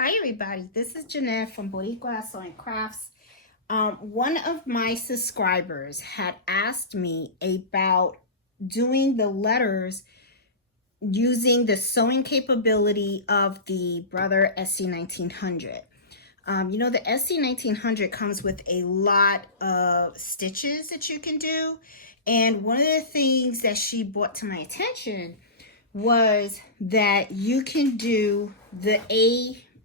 Hi everybody, this is Jeanette from Boricua Sewing Crafts. One of my subscribers had asked me about doing the letters using the sewing capability of the Brother SE1900. The SE1900 comes with a lot of stitches that you can do. And one of the things that she brought to my attention was that you can do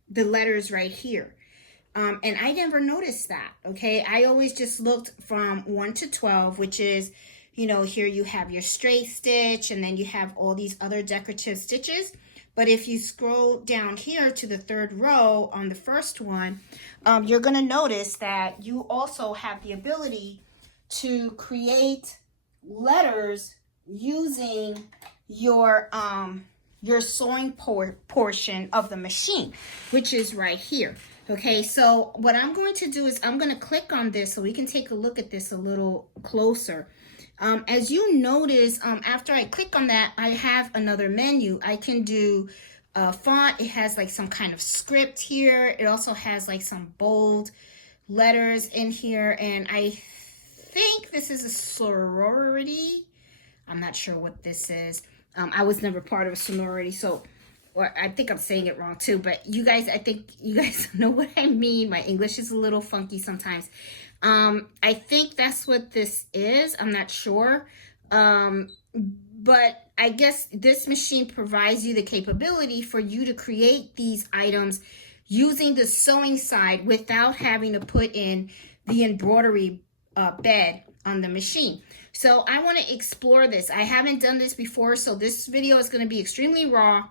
the letters right here. And I never noticed that, okay? I always just looked from 1 to 12, which is, here you have your straight stitch, and then you have all these other decorative stitches. But if you scroll down here to the third row on the first one, you're going to notice that you also have the ability to create letters using your sewing portion of the machine, which is right here. Okay, so what I'm going to do is I'm going to click on this so we can take a look at this a little closer. As you notice, after I click on that, I have another menu. I can do font. It has like some kind of script here. It also has like some bold letters in here, and I think this is a sorority. I'm not sure what this is. I was never part of a sorority, so, or I think I'm saying it wrong too, but you guys, I think you guys know what I mean. My English is a little funky sometimes. I think that's what this is. I'm not sure. But I guess this machine provides you the capability for you to create these items using the sewing side without having to put in the embroidery bed on the machine. So I want to explore this. I haven't done this before, so this video is going to be extremely raw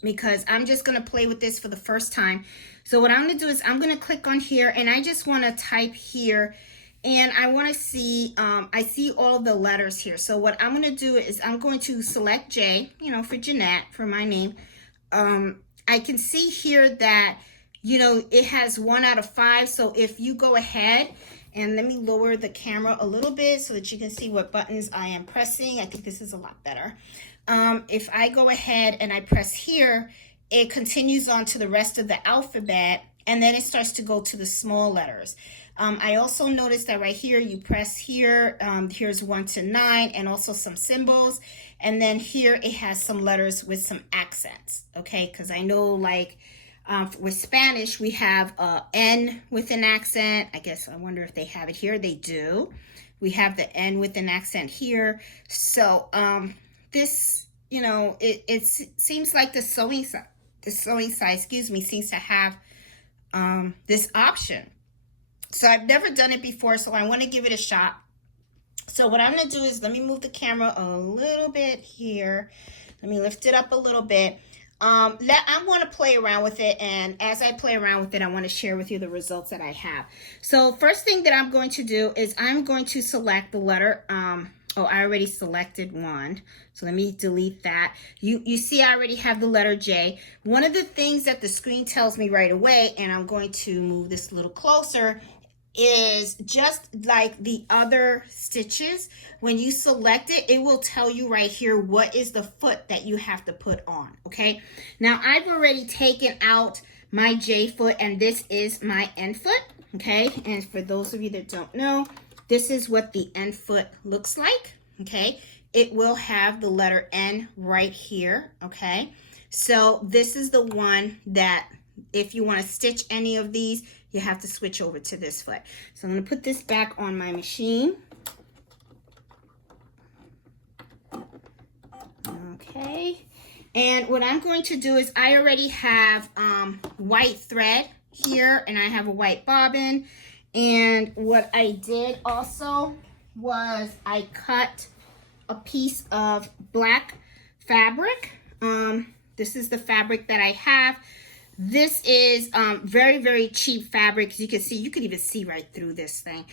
because I'm just going to play with this for the first time. So what I'm going to do is I'm going to click on here, and I just want to type here, and I want to see, I see all the letters here. So what I'm going to do is I'm going to select J, for Jeanette, for my name. I can see here that, it has 1 out of 5. So if you go ahead, and let me lower the camera a little bit so that you can see what buttons I am pressing. I think this is a lot better. If I go ahead and I press here, it continues on to the rest of the alphabet, and then it starts to go to the small letters. I also noticed that right here, you press here, here's 1 to 9, and also some symbols. And then here it has some letters with some accents, okay? Because I know, like, with Spanish, we have N with an accent. I wonder if they have it here. They do. We have the N with an accent here. So this, it seems like the sewing side, seems to have this option. So I've never done it before, so I want to give it a shot. So what I'm going to do is, let me move the camera a little bit here. Let me lift it up a little bit. I want to play around with it, and as I play around with it, I want to share with you the results that I have. So first thing that I'm going to do is I'm going to select the letter. I already selected one, so let me delete that. You see I already have the letter J. One of the things that the screen tells me right away, and I'm going to move this a little closer, is just like the other stitches, when you select it, it will tell you right here what is the foot that you have to put on. Okay, now I've already taken out my J foot, and this is my N foot. Okay, and for those of you that don't know, this is what the N foot looks like. Okay, it will have the letter N right here. Okay, so this is the one that if you want to stitch any of these, you have to switch over to this foot. So I'm going to put this back on my machine. Okay. And what I'm going to do is I already have white thread here, and I have a white bobbin. And what I did also was I cut a piece of black fabric. This is the fabric that I have. This is very, very cheap fabric. As you can see, you can even see right through this thing.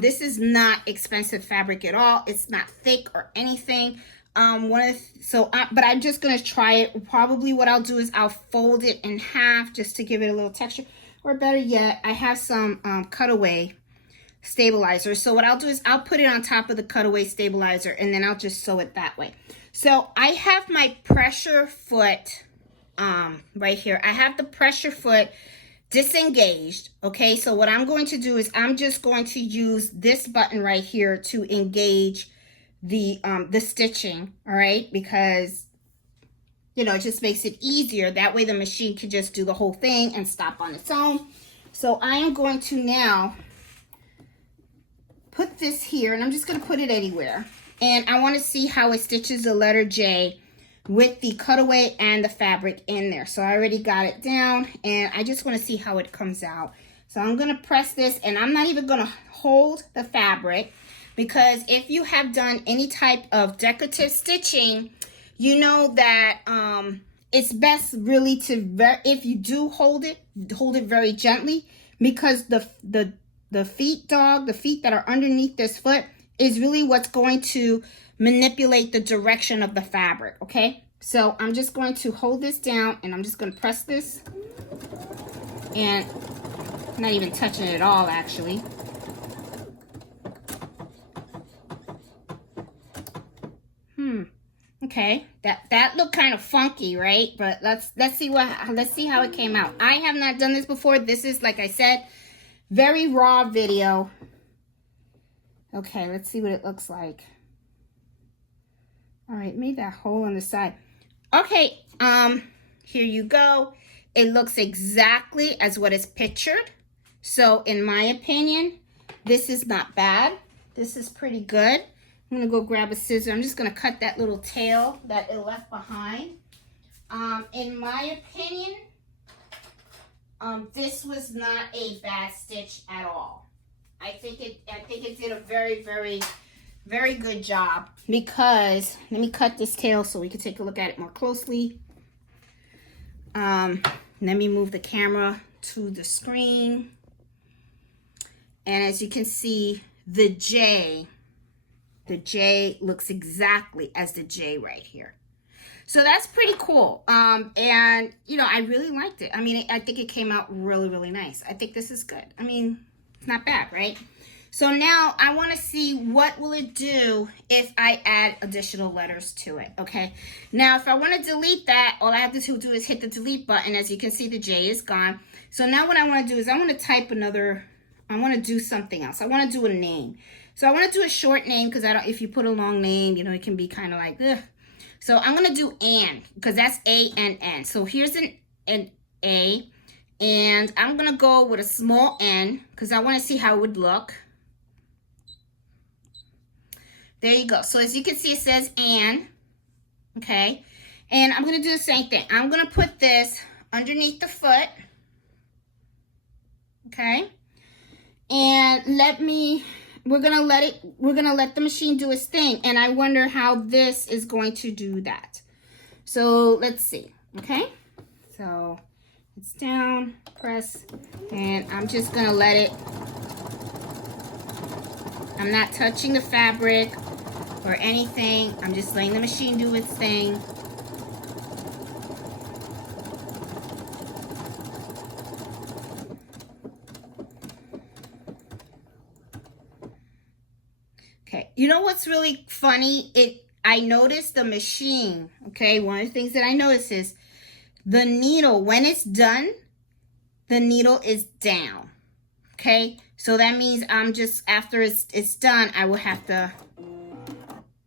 This is not expensive fabric at all. It's not thick or anything. But I'm just going to try it. Probably what I'll do is I'll fold it in half just to give it a little texture. Or better yet, I have some cutaway stabilizer. So what I'll do is I'll put it on top of the cutaway stabilizer, and then I'll just sew it that way. So I have my pressure foot right here, I have the pressure foot disengaged. Okay, so what I'm going to do is I'm just going to use this button right here to engage the stitching. All right, because you know, it just makes it easier. That way the machine can just do the whole thing and stop on its own. So I am going to now put this here, and I'm just going to put it anywhere. And I want to see how it stitches the letter J with the cutaway and the fabric in there. So I already got it down, and I just want to see how it comes out. So I'm going to press this, and I'm not even going to hold the fabric, because if you have done any type of decorative stitching, you know that it's best really to, if you do hold it very gently, because the feet that are underneath this foot is really what's going to manipulate the direction of the fabric. Okay, so I'm just going to hold this down, and I'm just going to press this, and I'm not even touching it at all, actually. Okay, that looked kind of funky, right? But let's see how it came out. I have not done this before. This is, like I said, very raw video. Okay, let's see what it looks like. All right, made that hole on the side. Okay, here you go. It looks exactly as what is pictured. So in my opinion, this is not bad. This is pretty good. I'm gonna go grab a scissor. I'm just gonna cut that little tail that it left behind. In my opinion, this was not a bad stitch at all. I think it did a very, very, very good job, because let me cut this tail so we can take a look at it more closely. Let me move the camera to the screen. And as you can see, the J looks exactly as the J right here. So that's pretty cool. And you know, I really liked it. I mean, I think it came out really, really nice. I think this is good. I mean, it's not bad, right? So now I want to see what will it do if I add additional letters to it. Okay, now if I want to delete that, all I have to do is hit the delete button. As you can see, the J is gone. So now what I want to do is I want to type another, I want to do something else. I want to do a name. So I want to do a short name, because if you put a long name, you know, it can be kind of like, ugh. So I'm going to do Ann, because that's A-N-N. So here's an A, and I'm going to go with a small N, because I want to see how it would look. There you go. So as you can see, it says Ann, okay? And I'm going to do the same thing. I'm going to put this underneath the foot, okay? And we're gonna let the machine do its thing, and I wonder how this is going to do that. So let's see. Okay, so it's down, press, and I'm just gonna let it. I'm not touching the fabric or anything. I'm just letting the machine do its thing. Okay, you know what's really funny? I noticed the machine, okay? One of the things that I noticed is the needle, when it's done, the needle is down, okay? So that means I'm just, after it's done, I will have to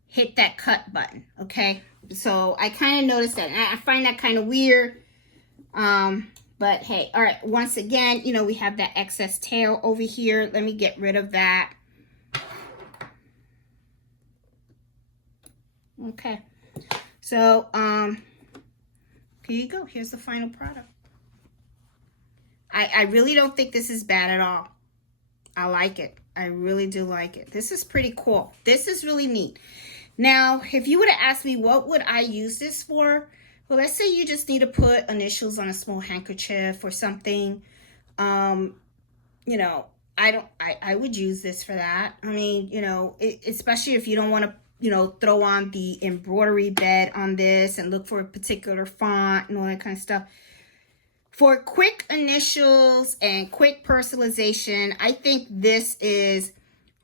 hit that cut button, okay? So I kind of noticed that, and I find that kind of weird, but hey, all right, once again, you know, we have that excess tail over here. Let me get rid of that. Okay, so here you go. Here's the final product. I really don't think this is bad at all. I like it. I really do like it. This is pretty cool. This is really neat. Now, if you would have asked me what would I use this for, well, let's say you just need to put initials on a small handkerchief or something. You know, I would use this for that. I mean, you know, especially if you don't want to, you know, throw on the embroidery bed on this and look for a particular font and all that kind of stuff. For quick initials and quick personalization, I think this is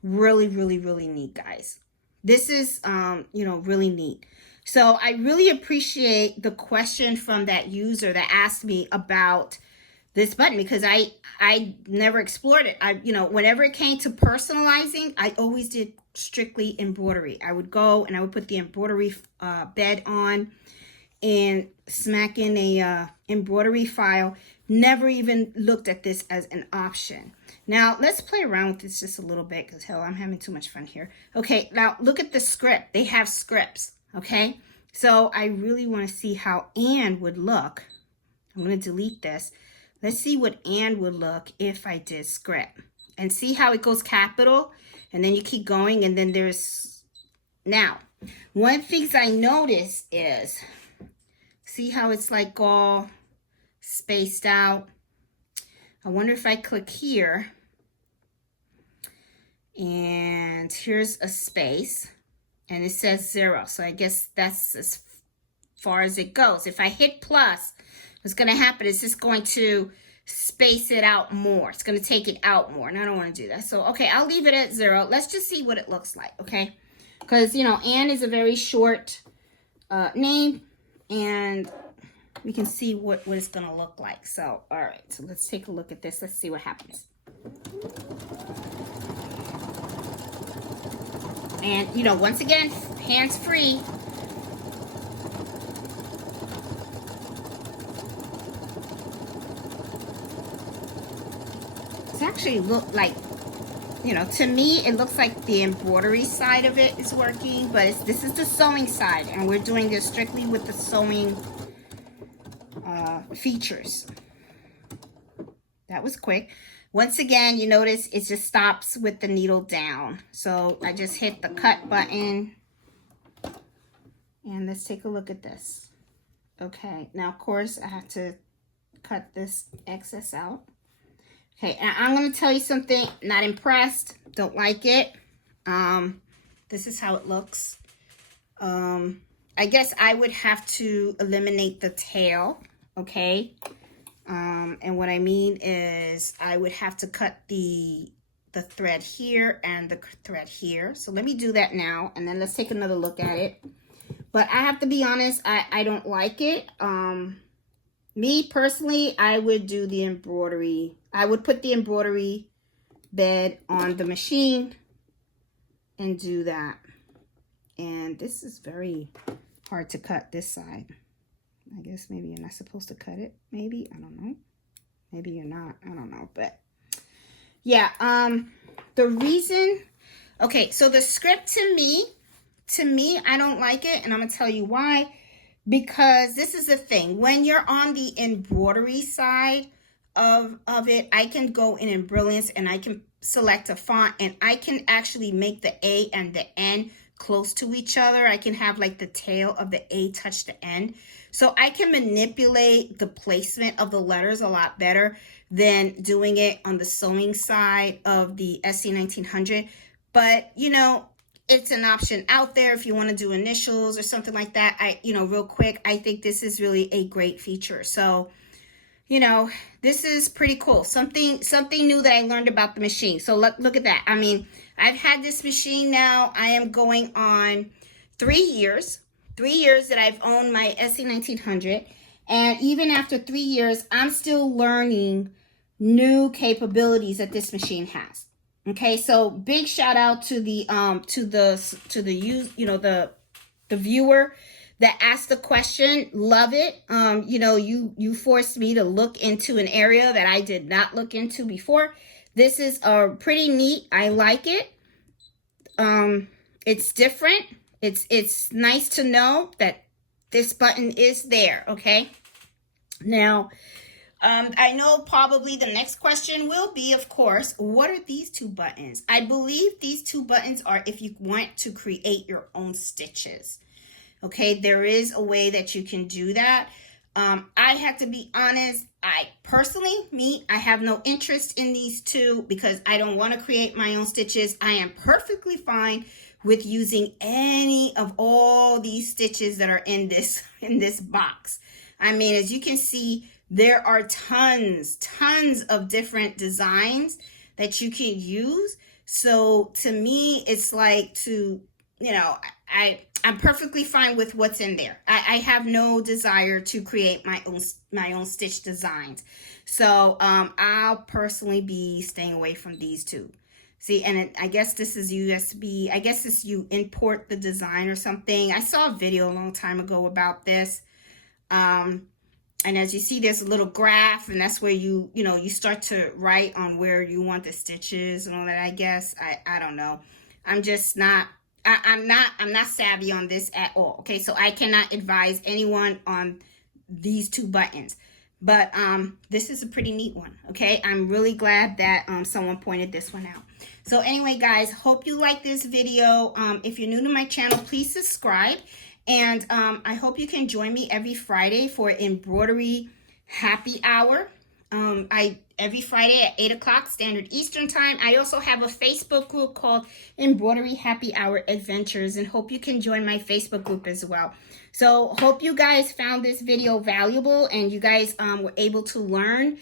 really, really, really neat, guys. This is, you know, really neat. So I really appreciate the question from that user that asked me about this button, because I never explored it. Whenever it came to personalizing, I always did strictly embroidery. I would go and I would put the embroidery bed on and smack in a embroidery file. Never even looked at this as an option. Now let's play around with this just a little bit, because hell, I'm having too much fun here. Okay, now look at the script. They have scripts. Okay, so I really want to see how Anne would look. I'm going to delete this. Let's see what Anne would look if I did script, and see how it goes capital, and then you keep going, and then there's, now one of the things I notice is, see how it's like all spaced out. I wonder if I click here, and here's a space, and it says 0. So I guess that's as far as it goes. If I hit plus, what's going to happen is it's going to space it out more. It's going to take it out more, and I don't want to do that. So, okay, I'll leave it at 0. Let's just see what it looks like, okay? Because, Anne is a very short name, and we can see what it's going to look like. So, all right, so let's take a look at this. Let's see what happens. And, once again, hands-free. It's actually look like, to me, it looks like the embroidery side of it is working, but this is the sewing side, and we're doing this strictly with the sewing features. That was quick. Once again, you notice it just stops with the needle down. So I just hit the cut button, and let's take a look at this. Okay, now of course I have to cut this excess out. Okay, and I'm going to tell you something. Not impressed. Don't like it. This is how it looks. I guess I would have to eliminate the tail. Okay. And what I mean is I would have to cut the thread here and the thread here. So let me do that now, and then let's take another look at it. But I have to be honest, I don't like it. Me personally, I would do the embroidery. I would put the embroidery bed on the machine and do that. And this is very hard to cut this side. I guess maybe you're not supposed to cut it. Maybe, I don't know. Maybe you're not, I don't know. But yeah, the reason, okay, so the script to me, I don't like it, and I'm gonna tell you why. Because this is the thing, when you're on the embroidery side of it, I can go in Brilliance and I can select a font, and I can actually make the A and the N close to each other. I can have like the tail of the A touch the N. So I can manipulate the placement of the letters a lot better than doing it on the sewing side of the SE1900. But, it's an option out there if you want to do initials or something like that. Real quick, I think this is really a great feature. So, this is pretty cool. Something new that I learned about the machine. So look at that. I mean, I've had this machine now. I am going on 3 years. 3 years that I've owned my SE1900. And even after 3 years, I'm still learning new capabilities that this machine has. Okay, so big shout out to the viewer that asked the question. Love it. You forced me to look into an area that I did not look into before. This is pretty neat. I like it. It's different. It's nice to know that this button is there. Okay. Now, I know probably the next question will be, of course, what are these two buttons? I believe these two buttons are if you want to create your own stitches. Okay, there is a way that you can do that. I have to be honest, I have no interest in these two because I don't want to create my own stitches. I am perfectly fine with using any of all these stitches that are in this box. I mean, as you can see, there are tons of different designs that you can use. So to me, it's like I'm perfectly fine with what's in there. I have no desire to create my own stitch designs. So I'll personally be staying away from these two. See, and I guess this is USB. I guess this you import the design or something. I saw a video a long time ago about this. And as you see, there's a little graph, and that's where you start to write on where you want the stitches and all that. I guess I don't know. I'm just not. I'm not savvy on this at all. Okay, so I cannot advise anyone on these two buttons. But this is a pretty neat one. Okay, I'm really glad that someone pointed this one out. So anyway, guys, hope you like this video. If you're new to my channel, please subscribe. And I hope you can join me every Friday for embroidery happy hour. Every Friday at 8 o'clock Standard Eastern Time. I also have a Facebook group called Embroidery Happy Hour Adventures, and hope you can join my Facebook group as well. So hope you guys found this video valuable, and you guys were able to learn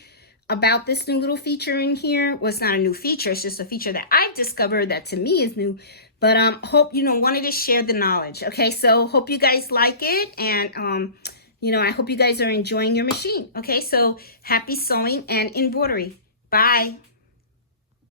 about this new little feature in here. Well, it's not a new feature, it's just a feature that I've discovered that to me is new. But hope wanted to share the knowledge. Okay, so hope you guys like it, and I hope you guys are enjoying your machine. Okay, so happy sewing and embroidery. Bye.